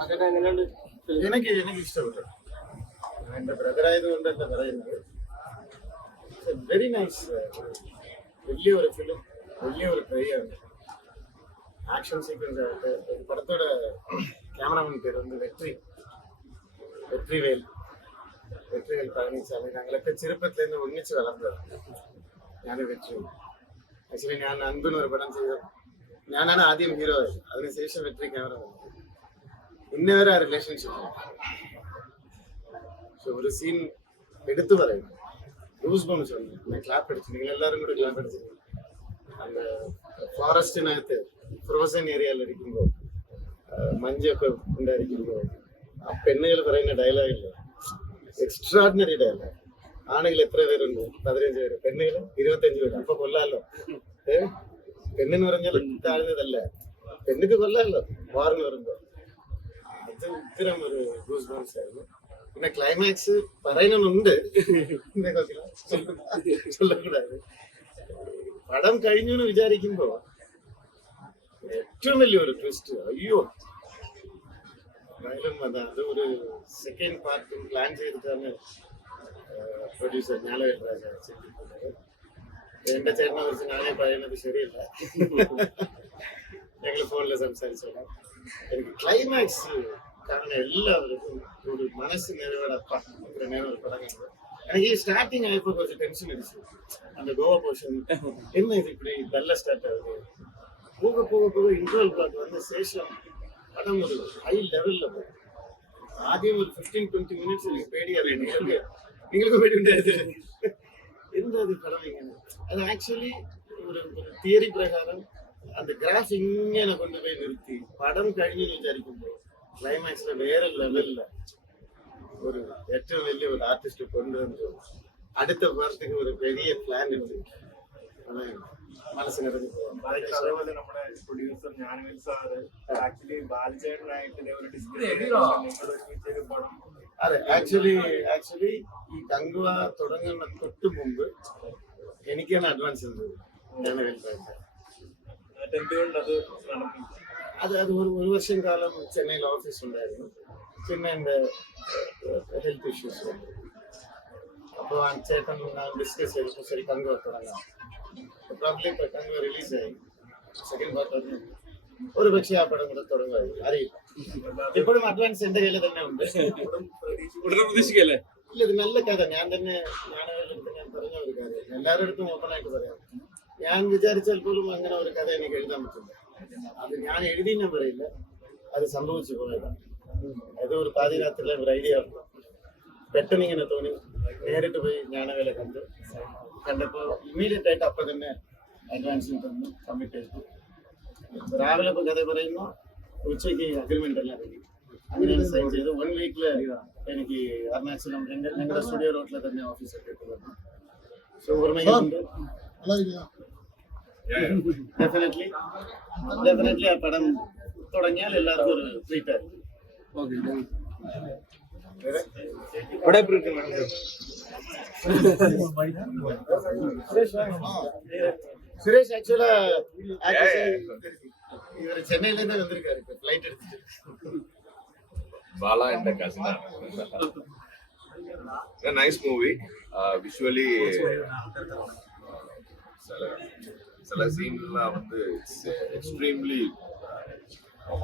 എനിക്ക് ഇഷ്ടപ്പെട്ടു. എന്റെ ബ്രദറായതുകൊണ്ട് എന്താ പറയുന്നത്, വെരി നൈസ്. വലിയൊരു ഫിലിം, വലിയൊരു ട്രെയിലാണ്. ആക്ഷൻ സീക്വൻസ് ആയിട്ട് പടത്തോടെ ക്യാമറമാൻ പേര് வந்து വെற்றிவேல் പഴനിച്ചാമി. ഞങ്ങളൊക്കെ ചെറുപ്പത്തിൽ നിന്ന് ഒന്നിച്ച് വളർന്നതാണ്. ഞാൻ വെற்றி. ആക്ച്വലി ഞാൻ അൻപെന്ന് ഒരു പടം ചെയ്തു. ഞാനാണ് ആദ്യം ഹീറോ ആയത്. അതിനുശേഷം വെற்றி ക്യാമറമാൻ. ഇന്നേ വരെ ആ റിലേഷൻഷിപ്പ്. ഒരു സീൻ എടുത്തു പറയുന്നു, ഗൂസ് ബംസ് ഉണ്ട്. ഞാൻ ക്ലാപ്പ് അടിച്ചു, നിങ്ങൾ എല്ലാവരും കൂടി ക്ലാപ്പ് അടിച്ചു. அந்த ഫോറസ്റ്റിനകത്ത് ഫ്രോസൺ ഏരിയയിലിരിക്കുമ്പോൾ മഞ്ഞൊക്കെ ഉണ്ടായിരിക്കുമ്പോൾ ആ പെണ്ണുകൾ പറയുന്ന ഡയലോഗില്ല, എക്സ്ട്രാഡിനറി ഡയലോഗ്. ആണെങ്കിൽ എത്ര പേരുണ്ട്? 15 പേര്. പെണ്ണുകൾ 25 പേര്. അപ്പൊ കൊല്ലാലോ. പെണ്ണെന്ന് പറഞ്ഞാൽ താഴ്ന്നതല്ല, പെണ്ണുക്ക് കൊല്ലാലോ വാർന്ന് വരുമ്പോ. അത് ഇത്തരം ഒരു ഗൂസ് ബംസ് ആയിരുന്നു. പിന്നെ ക്ലൈമാക്സ് പറയുന്നുണ്ട്, ചൊല്ലக்கூடாது. പടം കഴിഞ്ഞു എന്ന് വിചാരിക്കുമ്പോ ഏറ്റവും വലിയൊരു ട്വിസ്റ്റ്. അയ്യോ, അത് ഒരു സെക്കൻഡ് പാർട്ടും പ്ലാൻ ചെയ്തിട്ടാണ് പ്രൊഡ്യൂസർ ജ്ഞാനവേൽ രാജ ചെയ്തിട്ടുള്ളത്. എന്റെ ചേട്ടനെ കുറിച്ച് ഞാനേ പറയുന്നത് ശരിയല്ല, ഞങ്ങൾ ഫോണിൽ സംസാരിച്ചോളാം. എനിക്ക് ക്ലൈമാക്സ് കാരണം എല്ലാവർക്കും ഒരു മനസ്സ് നിറവേടപ്പ ഒരു പടം കണ്ടത്. എനിക്ക് സ്റ്റാർട്ടിങ് ആയപ്പോ കുറച്ച് ടെൻഷൻ അടിച്ചു. அந்த கோவா போர்ஷன் என்ன இது இப்படி நல்ல ஸ்டார்ட் ஆகுது. போக போக போக இன்டர்வல் பிளாக் வந்து சேஷம் படம் ஒரு ஹை லெவல்ல போகும். ஆദ്യം ஒரு 15-20 மினிட்ஸ் எனக்கு பேடியா வேணும். നിങ്ങൾക്ക് പേടി ഉണ്ടായത് എന്താണ് പടം ഇങ്ങനെ? അത് ആക്ച്വലി ഒരു തിയറി പ്രകാരം அந்த ഗ്രാഫ് ഇങ്ങനെ കൊണ്ടുപോയി നിർത്തി പടം കഴിഞ്ഞു വിചാരിക്കുമ്പോൾ ക്ലൈമാക്സിലെ വേറെ ലെവലില്ല ഒരു ഏറ്റവും വലിയ ഒരു ആർട്ടിസ്റ്റ് കൊണ്ടുവന്നു. അടുത്ത പാർട്ടിക്ക് ഒരു വലിയ പ്ലാൻ ഉണ്ട്. മനസ്സിനിറങ്ങി പോകാം. അതേപോലെ നമ്മുടെ പ്രൊഡ്യൂസർ ജ്ഞാനവേൽ സാറ് ആക്ച്വലി ബാലചേട്ടനായിട്ട് പടം. അതെ, ആക്ച്വലി ഈ കങ്കുവ തുടങ്ങുന്ന തൊട്ട് മുമ്പ് എനിക്കാണ് അഡ്വാൻസ് തന്നത് ജ്ഞാനവേൽ സാർ. അത് ഒരു വർഷം കാലം ചെന്നൈയിൽ ഓഫീസ് ഉണ്ടായിരുന്നു. പിന്നെ എൻ്റെ ഹെൽത്ത് ഇഷ്യൂസ് വന്നു. അപ്പോൾ ചേട്ടൻ ഡിസ്കസ് ചെയ്തു, ശരി കങ്കുവ തുടങ്ങാം. പ്രോബ്ലി കങ്കുവ റിലീസായി. സെക്കൻഡ് പാർട്ട് വന്നു. ഒരു പക്ഷേ ആ പടം കൂടെ തുടങ്ങുമായിരുന്നു, അറിയില്ല. ഇപ്പോഴും അഡ്വാൻസ് എൻ്റെ കയ്യിൽ തന്നെ ഉണ്ട്. പ്രതീക്ഷിക്കല്ലേ? ഇല്ല, ഇത് നല്ല കഥ. ഞാൻ പറഞ്ഞ ഒരു കാര്യം എല്ലാവരുടെ അടുത്തും ഓപ്പണായിട്ട് പറയാം. ഞാൻ വിചാരിച്ചാൽ പോലും അങ്ങനെ ഒരു കഥ എനിക്ക് എഴുതാൻ പറ്റില്ല. അത് ഞാൻ എഴുതി ഞാൻ പറയില്ല, അത് സംഭവിച്ചു പോയതാണ്. ഏതോ ഒരു പാതിരാത്രിയിലെ ഒരു ഐഡിയ പെട്ടെന്ന് ഇങ്ങനെ തോന്നി. നേരിട്ട് പോയി ജ്ഞാനവേല കണ്ടപ്പോൾ ഇമ്മീഡിയറ്റ് ആയിട്ട് അപ്പം തന്നെ അഡ്വാൻസിന് തന്നു, കമ്മിറ്റ് ചെയ്തു. രാവിലെ ഇപ്പോൾ കഥ പറയുന്നു, ഉച്ചയ്ക്ക് അഗ്രിമെന്റ് എല്ലാം റെഡി. അങ്ങനെയാണ് സൈൻ ചെയ്ത് 1 വീക്കിൽ എനിക്ക് അരുണാചലം ഞങ്ങളുടെ സ്റ്റുഡിയോ റോഡിലെ തന്നെ ഓഫീസൊക്കെ ഇട്ട് തന്നു. സോ ഓർമ്മയുണ്ട്. ഡെഫിനറ്റ്ലി ആ പടം തുടങ്ങിയാൽ എല്ലാവർക്കും ഒരു ട്രീറ്റ് ആയിരുന്നു. சுரேஷ் ஆக்சுவலா இவர் சென்னையில இருந்து வந்திருக்காரு ஃளைட் எடுத்துட்டு. பாலா என்ற கசினா. Nice movie. விஷுவலி சில சீன்லாம் வந்து எக்ஸ்ட்ரீம்லி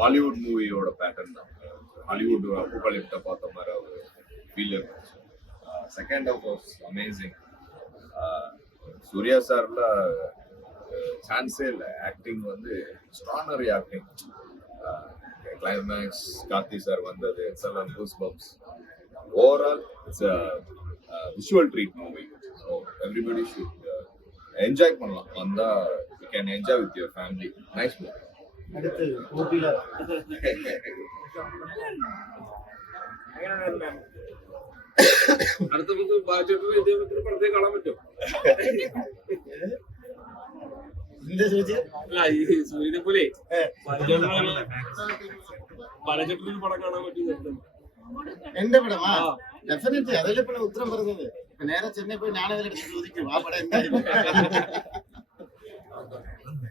ஹாலிவுட் மூவியோட பேட்டர்ன் தான். ஹாலிவுட் அப்புகலிப்ட பார்த்த மாதிரி ஒரு ஃபீல் இருந்துச்சு. Second half was amazing. Suriya சார்ல சான்ஸே இல்லை. ஆக்டிங் வந்து extraordinary acting. Climax Karthi sir வந்தது, excellent goosebumps. Overall it's a visual treat movie. So everybody should enjoy பண்ணலாம். வந்தா you can enjoy with your family. Nice movie. அடுத்து ஊட்டில അടുത്ത ഇദ്ദേഹത്തിന് പടത്തെ കാണാൻ പറ്റും. എന്താ ചോദിച്ചത്? അല്ല, ഈ സൂര്യനെ പോലെ ബാലചേട്ടന് പടം കാണാൻ പറ്റും. എന്റെ പടമാ? ഡെഫിനറ്റ്ലി. അതല്ലേ ഇപ്പൊ ഉത്തരം പറഞ്ഞത്. നേരെ ചെന്നൈ പോയി ജ്ഞാനവേൽ എടുത്ത് ചോദിക്കും ആ പടം എന്തായാലും.